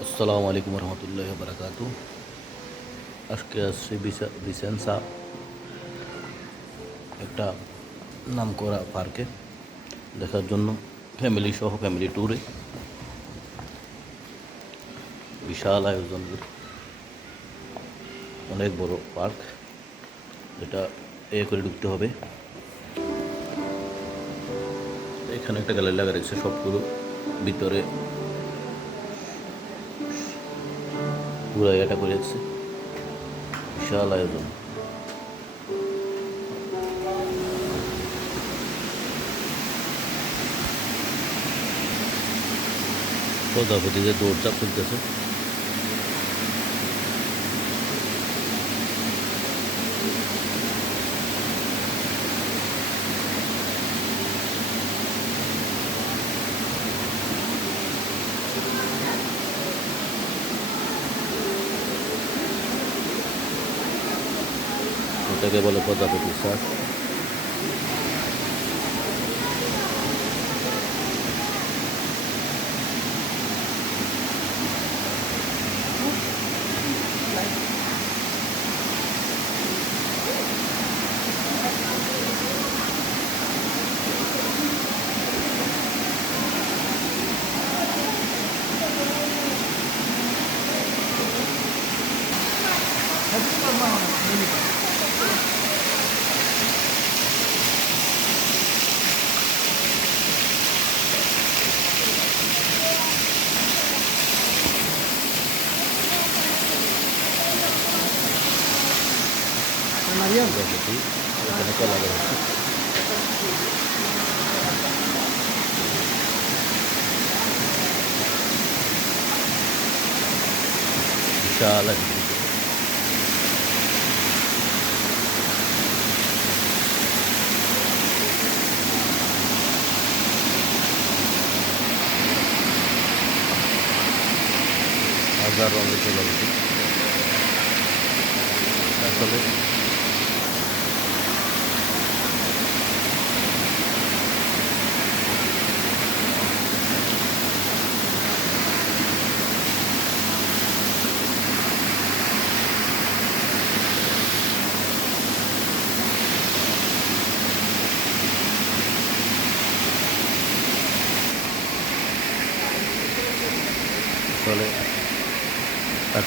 আসসালামু আলাইকুম রহমতুল্লাহ বারাকাত। আজকে আসছি বিসা- বিসেন্সা একটা নাম করা পার্কে দেখার জন্য। ফ্যামিলি সহ ফ্যামিলি ট্যুরে বিশাল আয়োজনের অনেক বড় পার্ক। যেটা এ করে ঢুকতে হবে। এখানে একটা গ্যালারি লাগা রয়েছে সবগুলো। ভিতরে পুরো এটা করে যাচ্ছে বিশাল আয়োজন। প্রজাপতিদের দৌড়চাপ চলতেছে ওটাকে বলে প্রজাপতি স্যার প্রজাপতি এখানে কলা গাছ আছে। বিশাল আকৃতির। হাজার রঙের চলে গেছে আসলে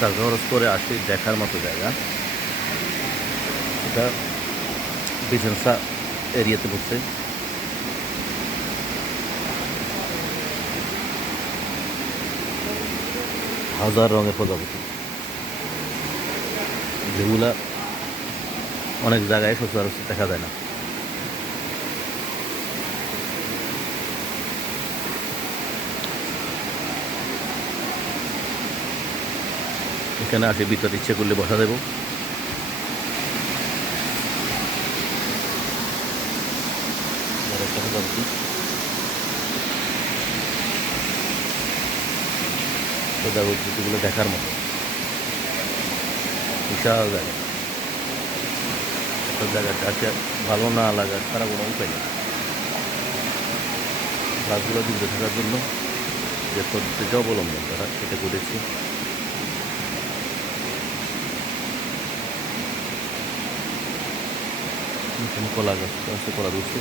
খরচ করে আসি, দেখার মতো জায়গা। এটা বিজনসা এরিয়াতে পড়ছে। হাজার রঙের প্রজাপতি। যেগুলা অনেক জায়গায় সচরাচর দেখা যায় না। এখানে আসে ভিতরে ইচ্ছে করলে বসা দেবো। প্রজাপতিগুলো দেখার মতো। বিশাল জায়গা। একটা জায়গাটাকে ভালো না লাগার তারা কোনো উপায় নেই। গাছগুলো থাকার জন্য যে পদ্ধতিটা অবলম্বন করা, সেটা করেছি। এখানে কলা গাছ আছে, কলা ধরছে।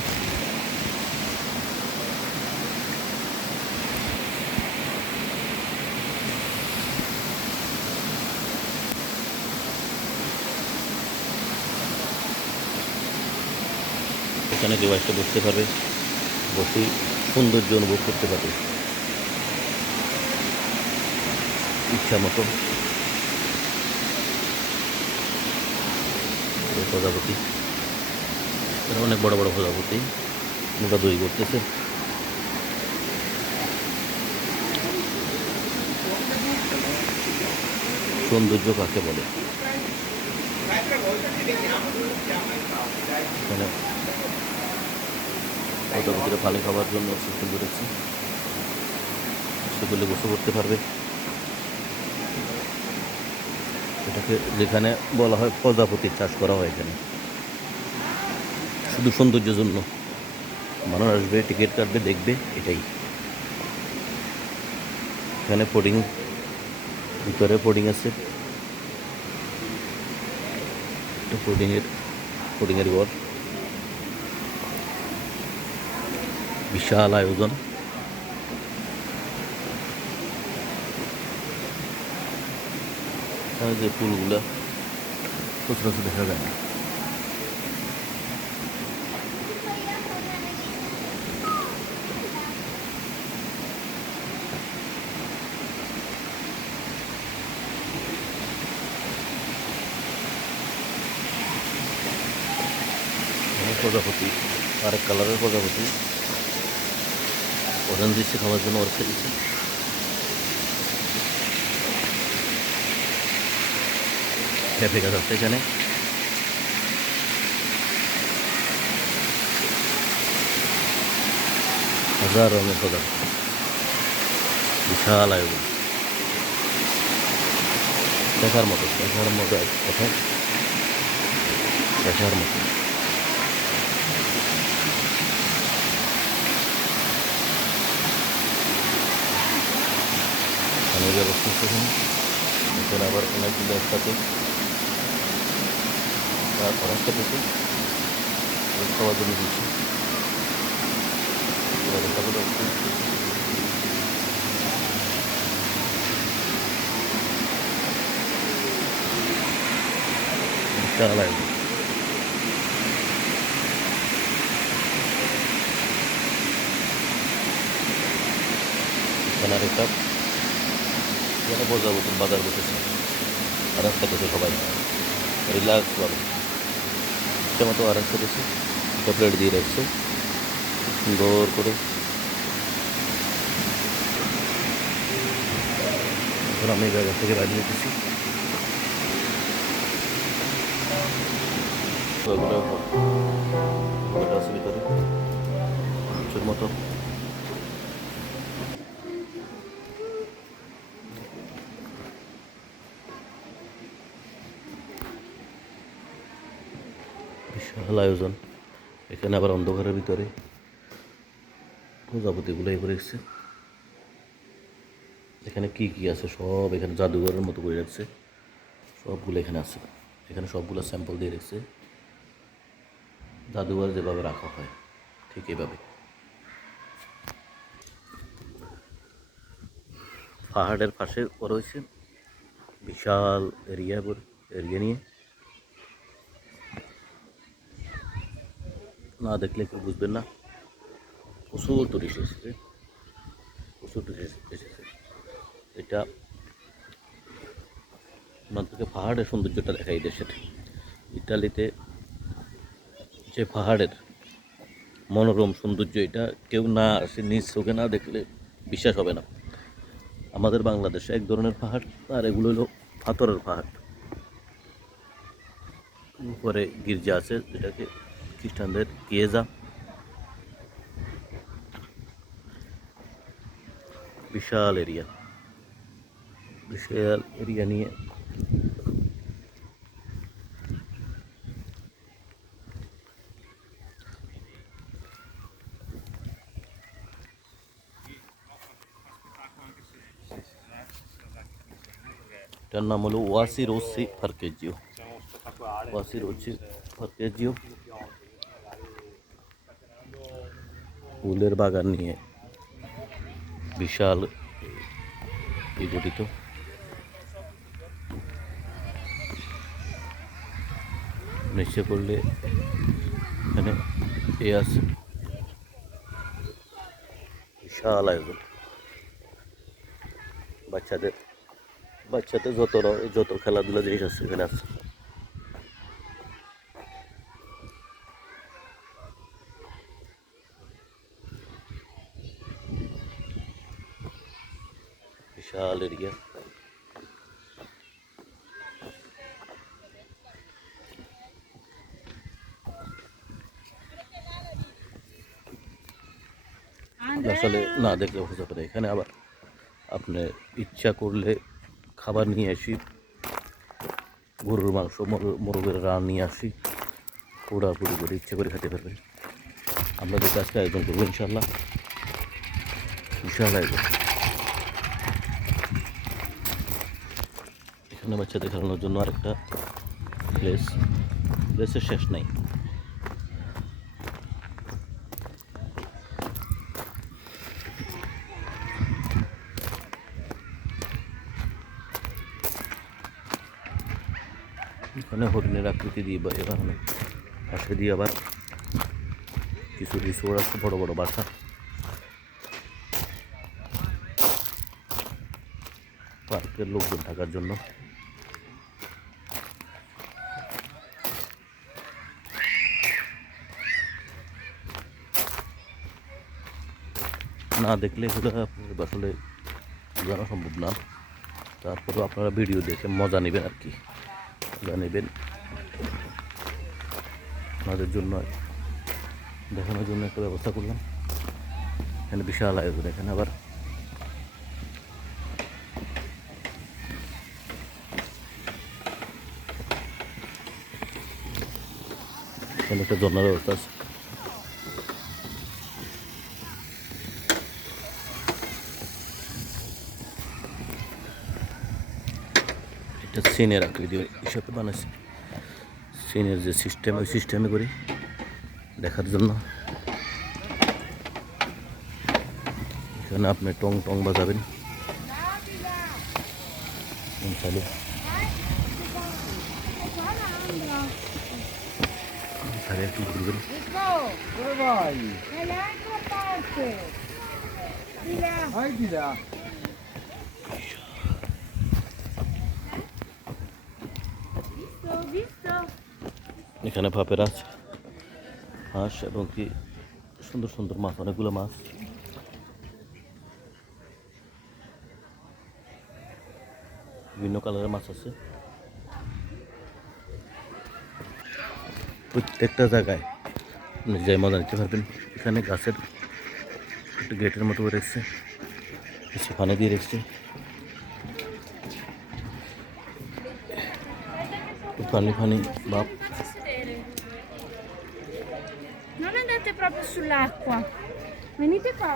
এখানে কেউ একটা বসতে পারবে বসে সৌন্দর্য অনুভব করতে পারবে। ইচ্ছা মতো। প্রজাপতি। অনেক বড় বড় প্রজাপতি। মোটা দই করতেছে। সৌন্দর্য কাকে বলে? প্রজাপতিরা পানি খাবার জন্য সিস্টেম করেছে। সেগুলো বসে করতে পারবে। এটাকে যেখানে বলা হয় প্রজাপতির চাষ করা হয় এখানে। শুধু সৌন্দর্যের জন্য। মানুষ আসবে টিকিট কাটবে, দেখবে, এটাই। এখানে পোডিং ভিতরে বোর্ডিং আছে। এটা বোর্ডিংয়ের বোর্ডিংয়ের ঘর। বিশাল আয়োজন। যে ফুলগুলা সচরাচর দেখা যায় না অনেক প্রজাপতি আরেক কালারের প্রজাপতি। ওজন দিচ্ছে খাওয়ার জন্য ওর দিচ্ছে ক্যাফে গাছ আছে এখানে। হাজার রঙের প্রজাপতি। বিশাল আয়োজন। দেখার মতো দেখার মতো কথা। দেখার মতো। পানির ব্যবস্থা আছে এখানে এখানে আবার অনেকগুলো একসাথে তারপর একটা থেকে খাওয়ার জন্য দিচ্ছি এবারে খাবার দাবার বিশাল আয়োজন এখানে এখানে প্রজাপতি বাজার বসেছে আরাজ করতেছে সবাই। রিল্যাক্স ভাবে ইচ্ছে মতো আরাজ করেছে একটা প্লেট দিয়ে রাখছে। সুন্দর করে। এখন আমি জায়গা থেকে বাইরে যেতেছি। ভিতরে। মতো। বিশাল আয়োজন এখানে আবার অন্ধকারের ভিতরে প্রজাপতিগুলো এ এসছে। এখানে কি কি আছে? সব এখানে জাদুঘরের মতো করে রাখছে। সবগুলো এখানে আছে। এখানে সবগুলো স্যাম্পল দিয়ে রাখছে। জাদুঘর যেভাবে রাখা হয়, ঠিক এইভাবে পাহাড়ের পাশে রয়েছে বিশাল এরিয়া এরিয়া নিয়ে। না দেখলে কেউ বুঝবেন না। প্রচুর টুরিস্ট এসেছে। প্রচুর টুরিস্ট এসেছে। এটা আপনাদেরকে পাহাড়ের সৌন্দর্যটা দেখাই দেশের। ইটালিতে যে পাহাড়ের মনোরম সৌন্দর্য, এটা কেউ না আসে, নিজ চোখে না দেখলে বিশ্বাস হবে না। আমাদের বাংলাদেশে এক ধরনের পাহাড়, আর এগুলো হলো পাথরের পাহাড়। উপরে গির্জা আছে, যেটাকে খ্রিস্টানদের গিয়েজা বিশাল এরিয়া বিশাল এরিয়া নিয়ে এটার নাম হলো ওয়াসি রোসি ফার্কেজিও ওয়াসি রোসি ফার্কেজিও ফুলের বাগান নিয়ে বিশাল গঠিত। নিশ্চয় করলে এখানে এ আছে। বিশাল আয়োজন। বাচ্চাদের বাচ্চাদের যত যত খেলাধুলা জিনিস আছে এখানে আছে। বিশাল এরিয়া আসলে না দেখলে বোঝা পারে এখানে আবার আপনি ইচ্ছা করলে খাবার নিয়ে আসি গরুর মাংস মোর- মোরগের রান নিয়ে আসি পোড়াপুরি করে ইচ্ছা করে খেতে পারবেন আপনাদের কাজকে আয়োজন করব ইনশাল্লাহ ইনশাল্লাহ আয়োজন এখানে বাচ্চাদের খেলানোর জন্য আরেকটা প্লেস প্লেসের শেষ নাই। এখানে হরিণের আকৃতি দিয়ে বা এখানে পাশে দিয়ে আবার কিছু রিসোর্ট আছে, বড় বড় বাসা। পার্কের লোকজন থাকার জন্য। না দেখলে এগুলো আসলে জানা সম্ভব না। তারপরেও আপনারা ভিডিও দেখে মজা নেবেন আর কি। মজা নেবেন। আপনাদের জন্য দেখানোর জন্য একটা ব্যবস্থা করলাম। এখানে বিশাল আয়োজন, এখানে আবার এখানে একটা ঝর্ণার ব্যবস্থা আছে। সিনের আকৃতি হিসাবে বানাইছে সিনের যে সিস্টেম ওই সিস্টেমে করি দেখার জন্য এখানে আপনি টং টং বাজাবেন তাহলে তাহলে একটু ঘুরবেন Dove এখানে ভাপের আছে। হাঁস এবং কি সুন্দর সুন্দর মাছ, অনেকগুলো মাছ। বিভিন্ন কালারের মাছ আছে। প্রত্যেকটা জায়গায় আপনি যাই মজা নিতে পারবেন। এখানে গাছের একটা গেটের মতো রেখেছে কিছু পানি দিয়ে রেখেছে। পানি ফানি বাপ। Non andate proprio sull'acqua. Venite qua.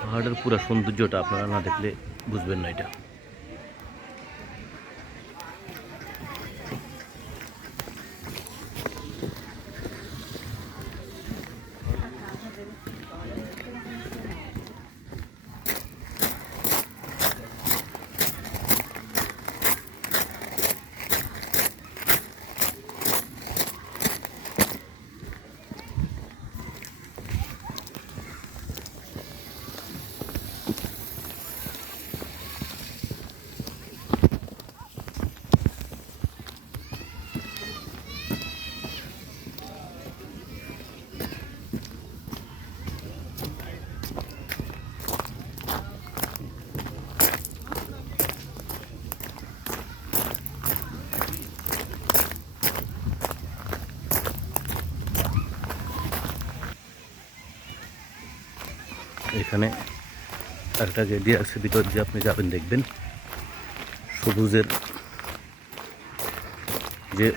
পাহাড়ের পুরো সৌন্দর্যটা আপনারা না দেখলে বুঝবেন না এটা এখানে একটা দিয়ে আছে, ভিতর দিয়ে আপনি যাবেন, দেখবেন। সবুজের যে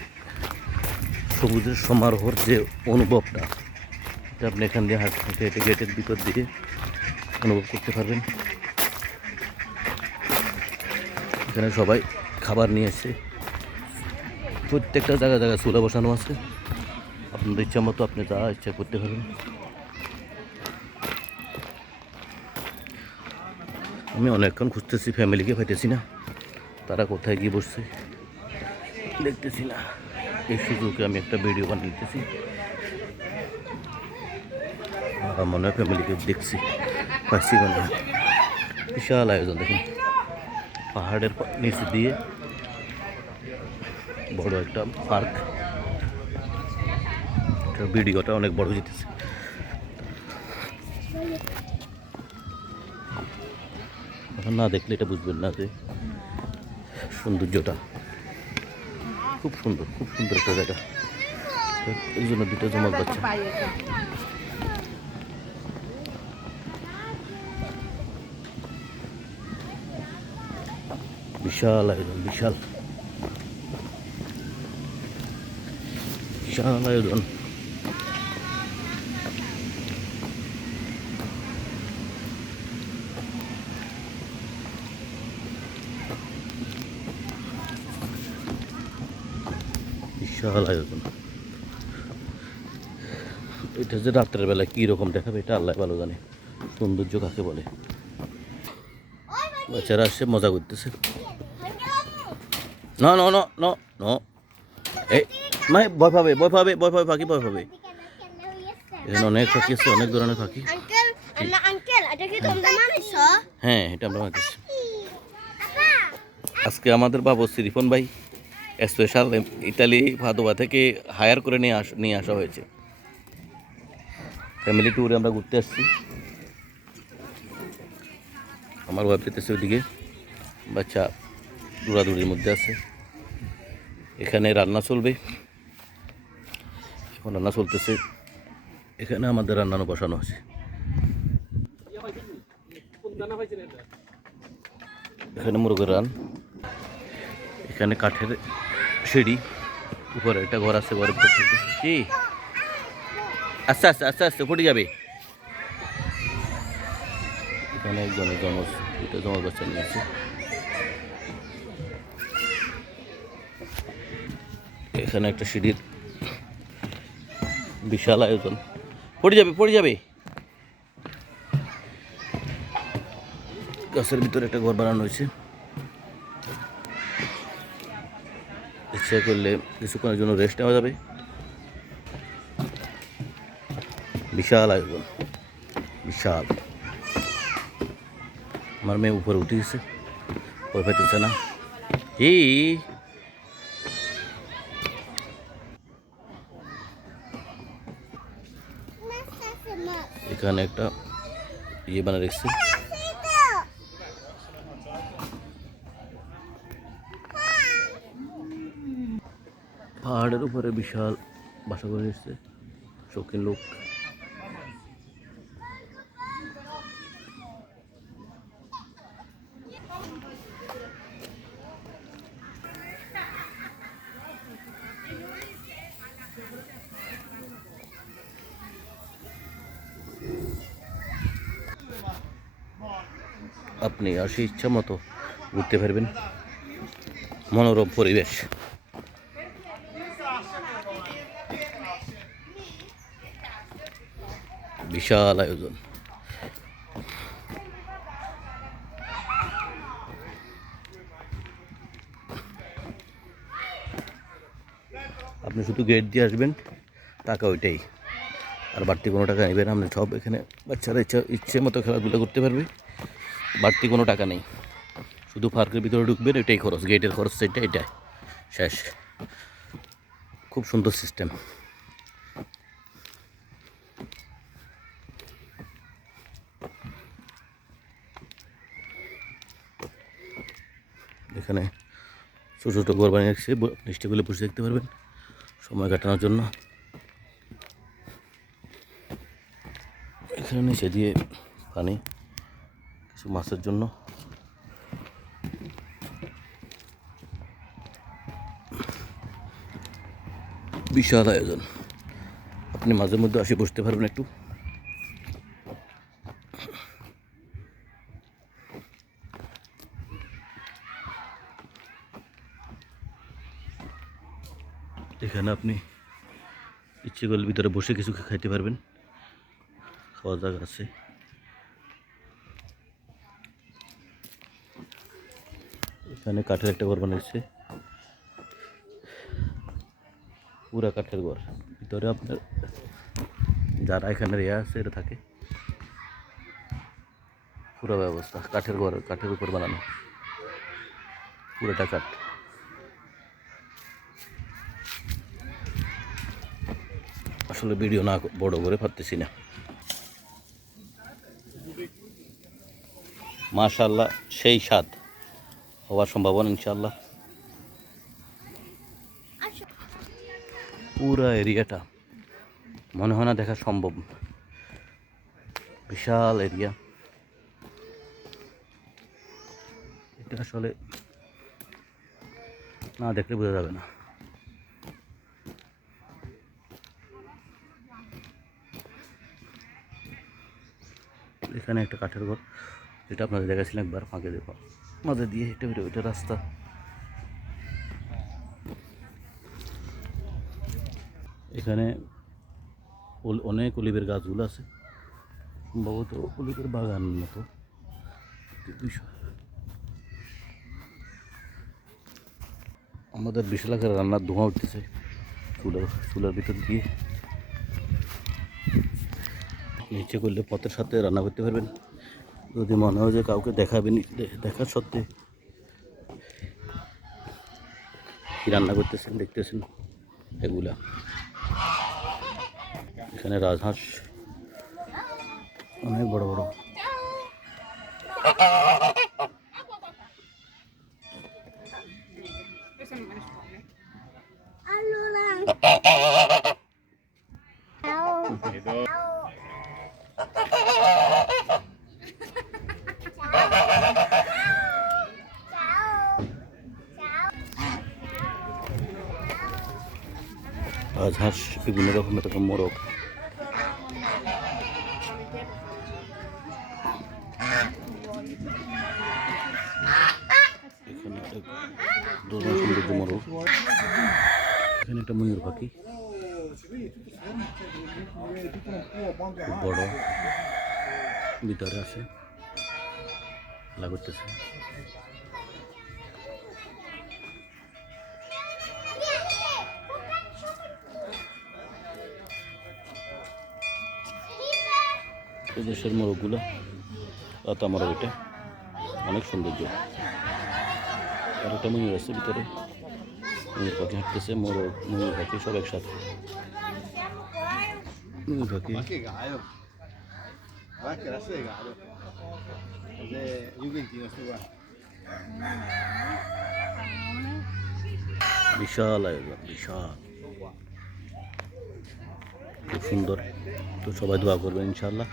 সবুজের সমারোহর যে অনুভবটা, এটা আপনি এখান দিয়ে হাঁটতে হেঁটে হেঁটে গেটের ভিতর দিয়ে অনুভব করতে পারবেন। এখানে সবাই খাবার নিয়ে এসে প্রত্যেকটা জায়গায় জায়গায় চুলা বসানো আছে। আপনাদের ইচ্ছা মতো আপনি যা ইচ্ছা করতে পারবেন। আমি অনেকক্ষণ খুঁজতেছি ফ্যামিলিকে, পাইতেছি না। তারা কোথায় গিয়ে বসছে? দেখতেছি না। এই সুযোগে আমি একটা ভিডিও বানিয়ে নিতেছি আমার মনে হয় ফ্যামিলিকে দেখছি। পাইছি মনে হয় বিশাল আয়োজন, দেখুন। পাহাড়ের পা- নিচ দিয়ে বড় একটা পার্ক। ভিডিওটা অনেক বড় যেতেছে। এখন না দেখলে এটা বুঝবেন না যে সৌন্দর্যটা। খুব সুন্দর খুব সুন্দর একটা জায়গা। এই জন্য দুটো জমক বাচ্চা। বিশাল আয়োজন, বিশাল। বিশাল আয়োজন। বিশাল আয়োজন এটা যে রাত্রের বেলা কী রকম দেখাবে এটা আল্লাহ ভালো জানে। সৌন্দর্য কাকে বলে? বাচ্চারা আসছে মজা করতেছে। না না না না না। এই মানে ভয় পাবে ভয় পাবে ভয় পাবে পাখি ভয় পাবে। এখানে অনেক পাখি আছে অনেক ধরনের পাখি না হ্যাঁ এটা আমরা মারতেছি আজকে আমাদের বাবু সিরিফন ভাই। স্পেশাল ইতালি ভাদোবা থেকে হায়ার করে নিয়ে আস, নিয়ে আসা হয়েছে। ফ্যামিলি ট্যুরে আমরা ঘুরতে আসছি। আমার ওয়াইফ যেতেছে ওইদিকে। বাচ্চা দৌড়াদৌড়ির মধ্যে আছে। এখানে রান্না চলবে। এখন রান্না চলতেছে। এখানে আমাদের রান্নানো বসানো আছে। এখানে মুরগের রান। এখানে কাঠের সিঁড়ি। উপরে একটা ঘর আছে, ঘরের কি? আস্তে আস্তে আস্তে আস্তে, ফুটে যাবে। এখানে একজনের জমজ, দুটো জমজ বাচ্চা নিয়ে আছে এখানে একটা সিঁড়ির বিশাল আয়োজন। পড়ে যাবে পড়ে যাবে। গাছের ভিতরে একটা ঘর বানানো হয়েছে। ইচ্ছা করলে কিছুক্ষণের জন্য রেস্ট নেওয়া যাবে। বিশাল আয়োজন, বিশাল। আমার মেয়ে উপরে উঠে গেছে ভয় পাইতেছে না। এই এখানে একটা ইয়ে বানা রেখেছে। পাহাড়ের উপরে বিশাল বাসা করে এসছে শৌখিন লোক। আপনি আসি ইচ্ছা মতো ঘুরতে পারবেন। মনোরম পরিবেশ। বিশাল আয়োজন। আপনি শুধু গেট দিয়ে আসবেন, টাকা ওইটাই। আর বাড়তি কোনো টাকা নেবেন আপনি সব এখানে বাচ্চারা ইচ্ছা ইচ্ছে মতো খেলাধুলা করতে পারবে। বাড়তি কোনো টাকা নেই। শুধু পার্কের ভিতরে ঢুকবেন, এটাই খরচ। গেটের খরচ সেটা, এটাই। শেষ। খুব সুন্দর সিস্টেম এখানে ছোটো ছোটো ঘর বানিয়ে রাখছে। নিচটাগুলো বসে দেখতে পারবেন সময় কাটানোর জন্য। এখানে নিচে দিয়ে পানি, কিছু মাছের জন্য। বিশাল আয়োজন। আপনি মাঝে মধ্যে আসে বসতে পারবেন একটু। এখানে আপনি ইচ্ছে করলে ভিতরে বসে কিছু খাইতে পারবেন। খাওয়া জায়গা আছে। এখানে কাঠের একটা ঘর বানিয়েছে পুরা কাঠের ঘর। ভিতরে আপনার যারা এখানে রেয়া আছে এটা থাকে। পুরো ব্যবস্থা, কাঠের ঘর, কাঠের উপর বানানো। পুরোটা কাঠ। আসলে ভিডিও না বড় করে পারতেছি না। মাশাল্লাহ সেই স্বাদ হওয়ার সম্ভাবনা ইনশাল্লাহ পুরা এরিয়াটা, মনে হয় না দেখা সম্ভব। বিশাল এরিয়া। এটা আসলে না দেখলে বোঝা যাবে না। এখানে একটা কাঠের ঘর, যেটা আপনাদের দেখাচ্ছিলাম, একবার ফাঁকে দেখো মাঝে দিয়ে হেঁটে হেঁটে ওইটা রাস্তা। এখানে অনেক অলিভের গাছগুলো আছে, সম্ভবত অলিভের বাগান মতো। আমাদের বিশাল আকারে রান্নার ধোঁয়া উঠতেছে, চুলার চুলার ভিতর দিয়ে। নিচে করলে পথের সাথে রান্না করতে পারবেন। যদি মনে হয় যে কাউকে দেখাবেন, দে- দেখার সত্ত্বে রান্না করতেছেন, দেখতেছেন এগুলা। এখানে রাজহাঁস, অনেক বড় বড়। রাজহাঁস বিভিন্ন রকমের এরকম মোরগ। এখানে একটা ময়ূর পাখি। বড় ভিতরে আছে। খেলা করতেছে এই দেশের মোরগগুলো রাতা মোরগ এটা। অনেক সৌন্দর্য। আর একটা ময়ূর আছে ভিতরে। ময়ূর পাখি হাঁটতেছে মোরগ ময়ূর পাখি সব একসাথে। ময়ূর পাখি. বিশাল আয়োজন বিশাল। খুব সুন্দর। তো সবাই দোয়া করবেন ইনশাল্লাহ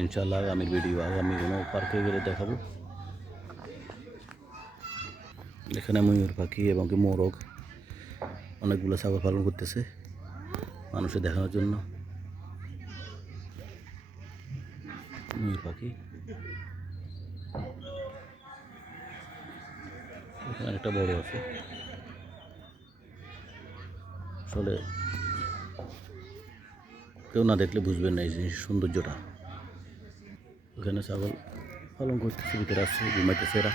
ইনশাল্লাহ আগামীর ভিডিও আগামী কোনো পার্কে গেলে দেখাবো। এখানে ময়ূর পাখি এবং কি মোরগ অনেকগুলো ছাগল পালন করতেছে মানুষের দেখানোর জন্য। ময়ূর পাখি। এখানে একটা বড় আছে। আসলে কেউ না দেখলে বুঝবেন না এই জিনিস সৌন্দর্যটা। ওখানে ছাগল পালন করতেছে ভিতরে আসছে ঘুমাইতেছে এরা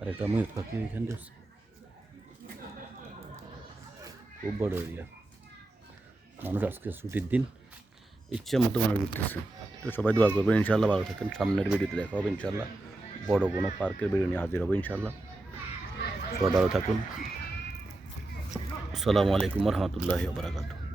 আর একটা ময়ূর পাখি এখান দিয়ে খুব বড় এরিয়া মানুষ আজকে ছুটির দিন ইচ্ছা মতো মানুষ ঘুরতেছে তো সবাই দোয়া করবেন ইনশাল্লাহ ভালো থাকেন সামনের ভিডিওতে দেখা হবে ইনশাল্লাহ বড় কোনো পার্কের ভিডিও নিয়ে হাজির হব ইনশাল্লাহ সবাই ভালো থাকুন আসসালামু আলাইকুম রহমতুল্লাহি বারাকাতুহ